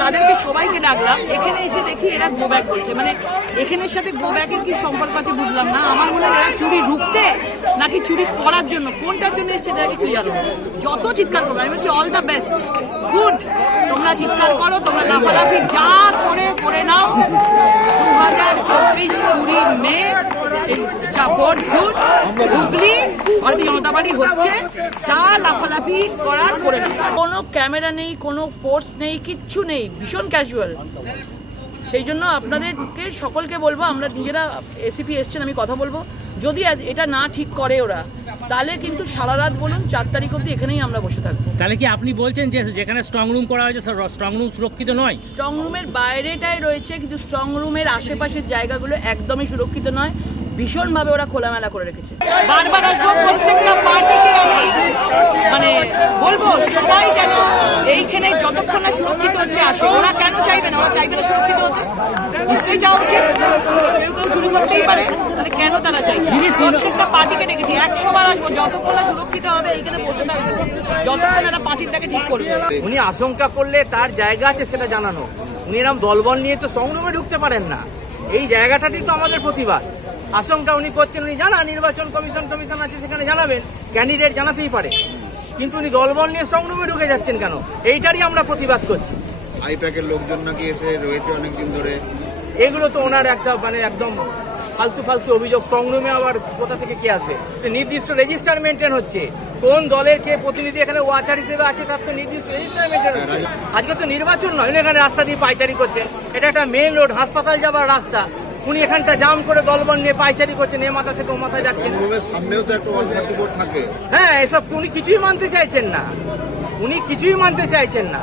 তাদেরকে সবাইকে ডাকলাম, এখানে এসে দেখি এরা গো ব্যাক করছে। মানে এখানের সাথে গো ব্যাকের কি সম্পর্ক আছে বুঝলাম না। আমার মনে হয় এরা চুরি ঢুকতে নাকি চুরি করার জন্য, কোনটার জন্য এসছে এটাকে কি জানো। যত চিৎকার করবো আমি বলছি অল দ্য বেস্ট, গুড, তোমরা চিৎকার করো, তোমরা লাফালাফি যা করে নাও। 2024 20 মে 4 জুন হুগলি ভারতীয় জনতা পার্টি হচ্ছে, যা লাফালাফি করার করে নাও। কোনো ক্যামেরা নেই, কোনো ফোর্স নেই, কিচ্ছু নেই, ভীষণ ক্যাজুয়াল। সেই জন্য আপনাদেরকে সকলকে বলবো, আমরা নিজেরা এসিপি এসছেন, আমি কথা বলবো, যদি এটা না ঠিক করে ওরা, তাহলে কিন্তু সারা রাত বলুন 4 তারিখ অবধি এখানেই আমরা বসে থাকবো। তাহলে কি আপনি বলছেন যে যেখানে স্ট্রং রুম করা হয়েছে স্ট্রং রুম সুরক্ষিত নয়? স্ট্রং রুমের বাইরেটাই রয়েছে, কিন্তু স্ট্রং রুমের আশেপাশের জায়গাগুলো একদমই সুরক্ষিত নয়, ভীষণভাবে ওরা খোলামেলা করে রেখেছে। বারবার আসবো, প্রত্যেকটা পার্টিকে আমি মানে বলবো সবাই যেন এইখানে যতক্ষণ না সুরক্ষিত হচ্ছে আসে। ওরা কেন চাইবে না? ওরা চাইবে না সুরক্ষিত হতে? নিশ্চয়ই যাওয়া উচিত। কেউ কেউ চুরি করতেই পারে, তাহলে কেন তারা চাইছে? প্রত্যেকটা পার্টিকে ডেকেছি, 100 বার আসবো, যতক্ষণ না সুরক্ষিত হবে এইখানে পৌঁছে থাকবো, যতক্ষণ একটা পাঁচিলটাকে ঠিক করবে। উনি আশঙ্কা করলে তার জায়গা আছে সেটা জানানো। উনি এরকম দলবল নিয়ে তো সংগ্রামে ঢুকতে পারেন না, এই জায়গাটাতেই তো আমাদের প্রতিবাদ। আশঙ্কা উনি করছেন, উনি জানা নির্বাচন কমিশন আছে, সেখানে জানাবেন, ক্যান্ডিডেট জানাতেই পারে, কিন্তু উনি দলবল নিয়ে সংগ্রামে ঢুকে যাচ্ছেন কেন? এইটারই আমরা প্রতিবাদ করছি। আইপ্যাকের লোকজন নাকি এসে রয়েছে অনেকদিন ধরে, এগুলো তো ওনার একটা মানে একদম ফালতু অভিযোগ। স্ট্রং রুমে আবার কোথা থেকে কি আসবে? নির্দিষ্ট রেজিস্টার মেনটেন হচ্ছে, কোন দলের কে প্রতিনিধি এখানে ওয়াচার হিসেবে আছে তার তো নির্দিষ্ট রেজিস্টার মেনটেন হচ্ছে। আজকে তো নির্বাচন নয়, উনি এখানে রাস্তা দিয়ে পাইচারি করছেন, এটা একটা মেন রোড, হাসপাতাল যাবার রাস্তা, উনি এখানটা জাম করে দলবল নিয়ে পাইচারি করছেন, এ মাথা থেকে ও মাথায় যাচ্ছেন। সামনেও তো একটা 134 থাকে। হ্যাঁ, এসব উনি কিছুই মানতে চাইছেন না, উনি কিছুই মানতে চাইছেন না।